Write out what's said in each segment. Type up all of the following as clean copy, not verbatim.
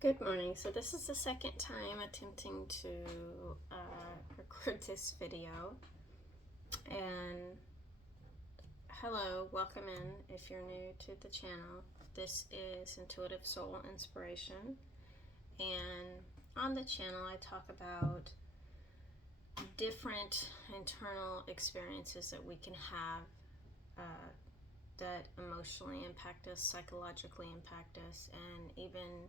Good morning. So this is the second time attempting to record this video. And hello, welcome in if you're new to the channel. This is Intuitive Soul Inspiration. And on the channel I talk about different internal experiences that we can have that emotionally impact us, psychologically impact us, and even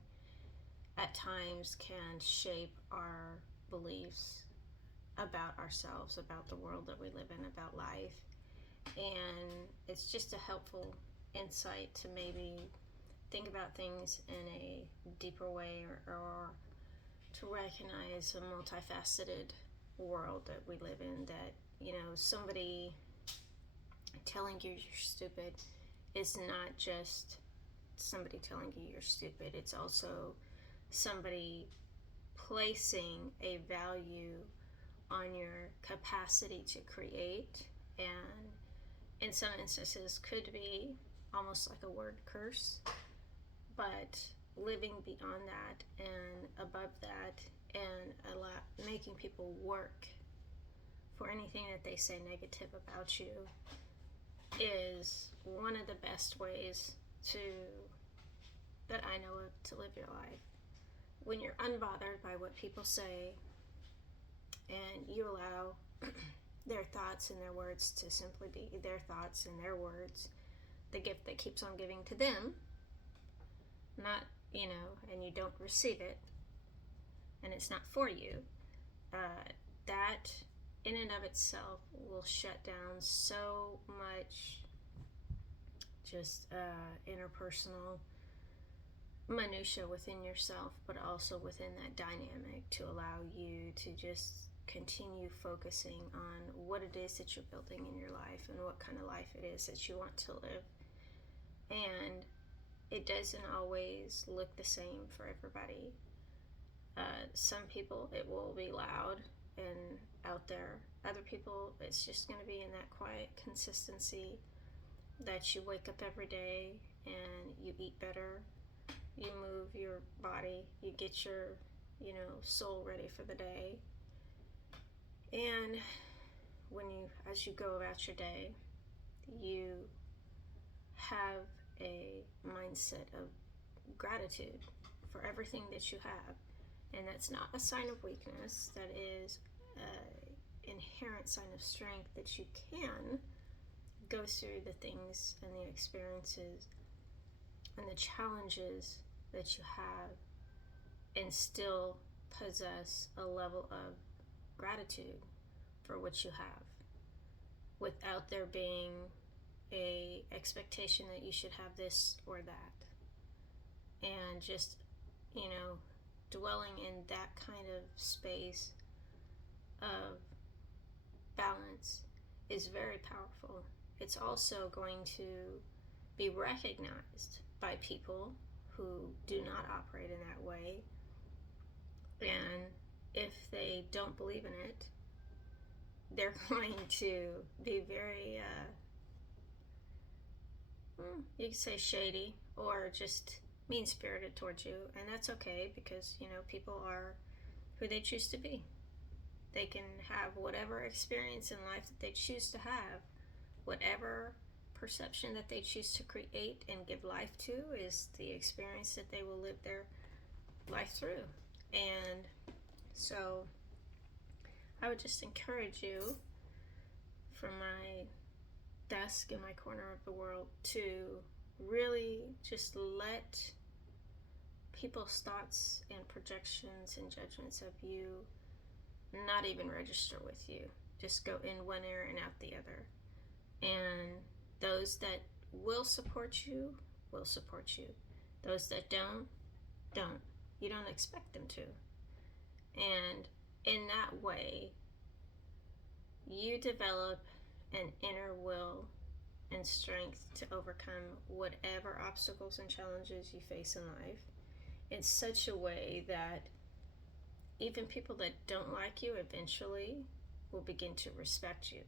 at times can shape our beliefs about ourselves, about the world that we live in, about life. And it's just a helpful insight to maybe think about things in a deeper way, or to recognize a multifaceted world that we live in, that, somebody telling you you're stupid is not just somebody telling you you're stupid. It's also somebody placing a value on your capacity to create, and in some instances could be almost like a word curse, but living beyond that and above that, and making people work for anything that they say negative about you is one of the best ways to that I know of to live your life. When you're unbothered by what people say and you allow their thoughts and their words to simply be their thoughts and their words, the gift that keeps on giving to them, not, and you don't receive it, and it's not for you, that in and of itself will shut down so much just interpersonal minutia within yourself, but also within that dynamic, to allow you to just continue focusing on what it is that you're building in your life and what kind of life it is that you want to live. And it doesn't always look the same for everybody. Some people, it will be loud and out there. Other people, it's just going to be in that quiet consistency that you wake up every day and you eat better, you move your body, you get your, soul ready for the day. And as you go about your day, you have a mindset of gratitude for everything that you have. And that's not a sign of weakness. That is an inherent sign of strength, that you can go through the things and the experiences and the challenges that you have and still possess a level of gratitude for what you have, without there being a expectation that you should have this or that. And just, dwelling in that kind of space of balance is very powerful. It's also going to be recognized by people who do not operate in that way. And if they don't believe in it, they're going to be very, you could say shady, or just mean-spirited towards you. And that's okay, because, people are who they choose to be. They can have whatever experience in life that they choose to have. Whatever perception that they choose to create and give life to is the experience that they will live their life through. And so I would just encourage you, from my desk in my corner of the world, to really just let people's thoughts and projections and judgments of you not even register with you. Just go in one ear and out the other. And those that will support you will support you. Those that don't. You don't expect them to. And in that way, you develop an inner will and strength to overcome whatever obstacles and challenges you face in life, in such a way that even people that don't like you eventually will begin to respect you,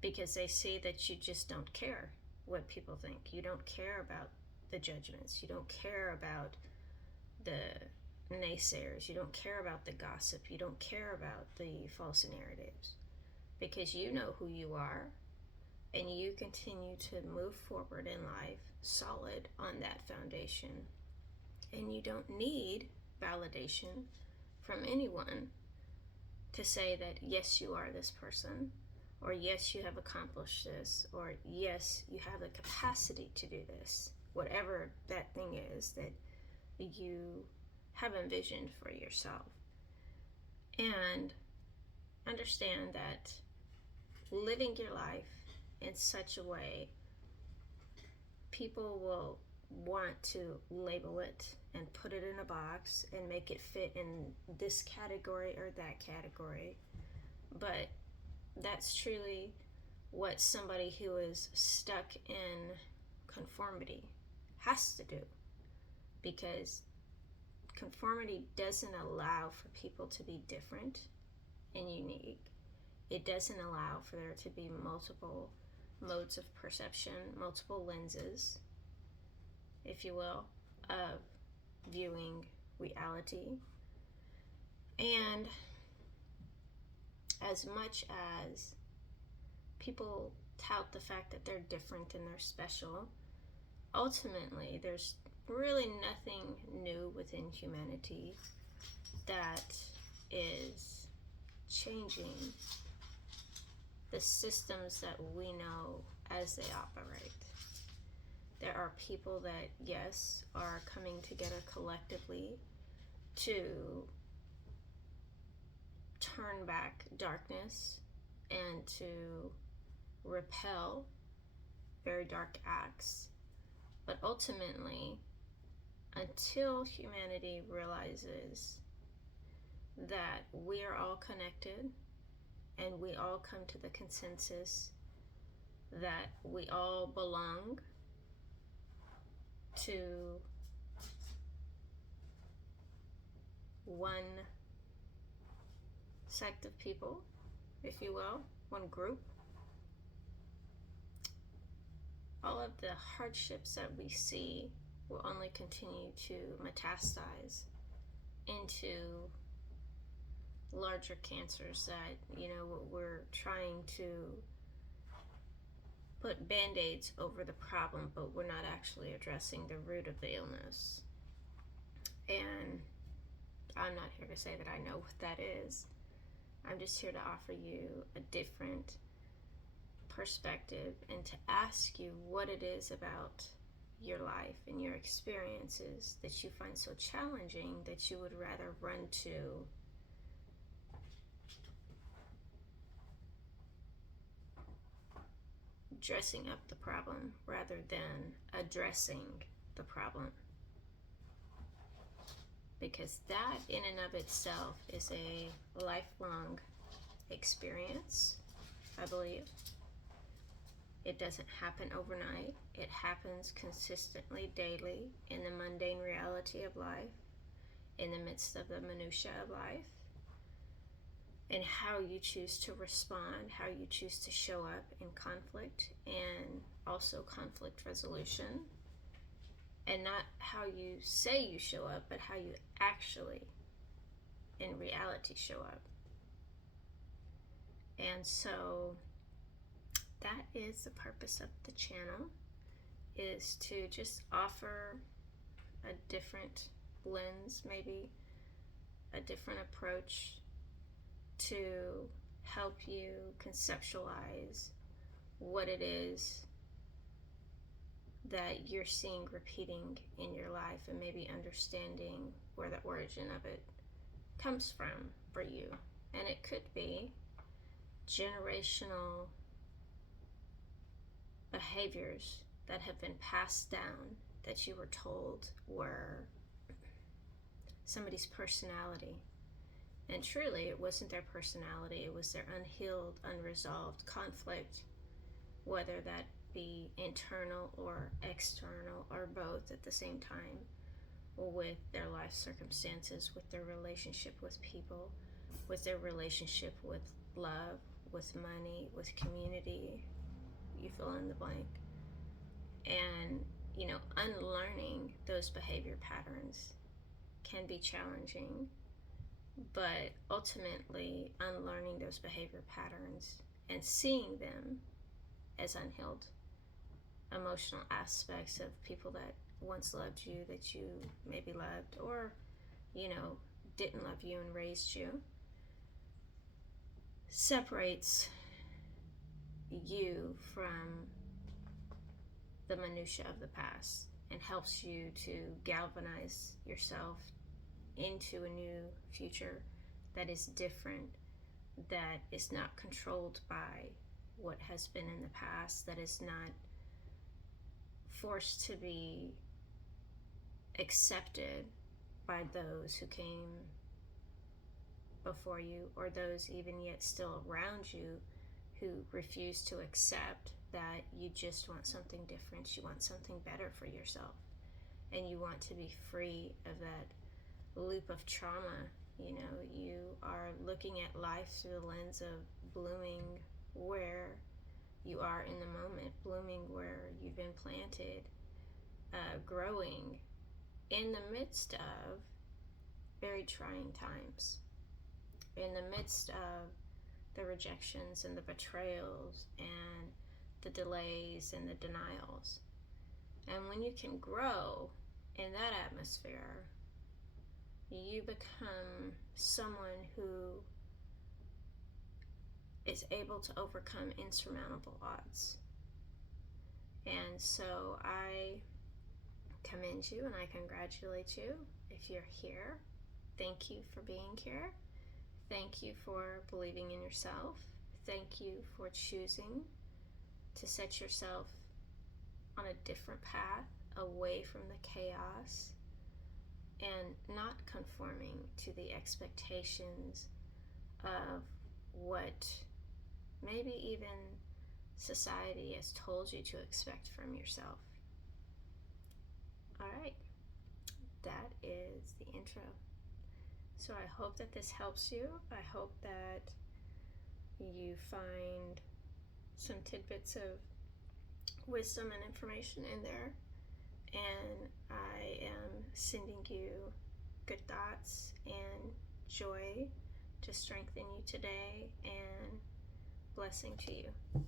because they see that you just don't care what people think. You don't care about the judgments. You don't care about the naysayers. You don't care about the gossip. You don't care about the false narratives, because you know who you are, and you continue to move forward in life solid on that foundation. And you don't need validation from anyone to say that yes, you are this person, or yes, you have accomplished this, or yes, you have the capacity to do this, whatever that thing is that you have envisioned for yourself. And understand that living your life in such a way, people will want to label it and put it in a box and make it fit in this category or that category. But that's truly what somebody who is stuck in conformity has to do, because conformity doesn't allow for people to be different and unique. It doesn't allow for there to be multiple modes of perception, multiple lenses, if you will, of viewing reality. And as much as people tout the fact that they're different and they're special, ultimately there's really nothing new within humanity that is changing the systems that we know as they operate. There are people that, yes, are coming together collectively to turn back darkness and to repel very dark acts. But ultimately, until humanity realizes that we are all connected and we all come to the consensus that we all belong to one sect of people, if you will, one group, all of the hardships that we see will only continue to metastasize into larger cancers that, we're trying to put band-aids over the problem, but we're not actually addressing the root of the illness. And I'm not here to say that I know what that is. I'm just here to offer you a different perspective and to ask you what it is about your life and your experiences that you find so challenging that you would rather run to dressing up the problem rather than addressing the problem. Because that in and of itself is a lifelong experience, I believe. It doesn't happen overnight. It happens consistently, daily, in the mundane reality of life, in the midst of the minutiae of life, and how you choose to respond, how you choose to show up in conflict and also conflict resolution, and not how you say you show up, but how you actually, in reality, show up. And so that is the purpose of the channel, is to just offer a different lens, maybe a different approach to help you conceptualize what it is that you're seeing repeating in your life, and maybe understanding where the origin of it comes from for you. And it could be generational behaviors that have been passed down that you were told were somebody's personality. And truly, it wasn't their personality, it was their unhealed, unresolved conflict, whether that be internal or external or both at the same time, with their life circumstances, with their relationship with people, with their relationship with love, with money, with community, you fill in the blank. And unlearning those behavior patterns can be challenging, but ultimately unlearning those behavior patterns and seeing them as unhealed emotional aspects of people that once loved you, that you maybe loved, or didn't love you and raised you, separates you from the minutia of the past and helps you to galvanize yourself into a new future that is different, that is not controlled by what has been in the past, that is not forced to be accepted by those who came before you, or those even yet still around you who refuse to accept that you just want something different, you want something better for yourself, and you want to be free of that loop of trauma. You are looking at life through the lens of blooming where you are in the moment, blooming where you've been planted, growing in the midst of very trying times, in the midst of the rejections and the betrayals and the delays and the denials. And when you can grow in that atmosphere, you become someone who is able to overcome insurmountable odds. And so I commend you and I congratulate you if you're here. Thank you for being here. Thank you for believing in yourself. Thank you for choosing to set yourself on a different path, away from the chaos, and not conforming to the expectations of what maybe even society has told you to expect from yourself. All right, that is the intro. So I hope that this helps you. I hope that you find some tidbits of wisdom and information in there. And I am sending you good thoughts and joy to strengthen you today, and blessing to you.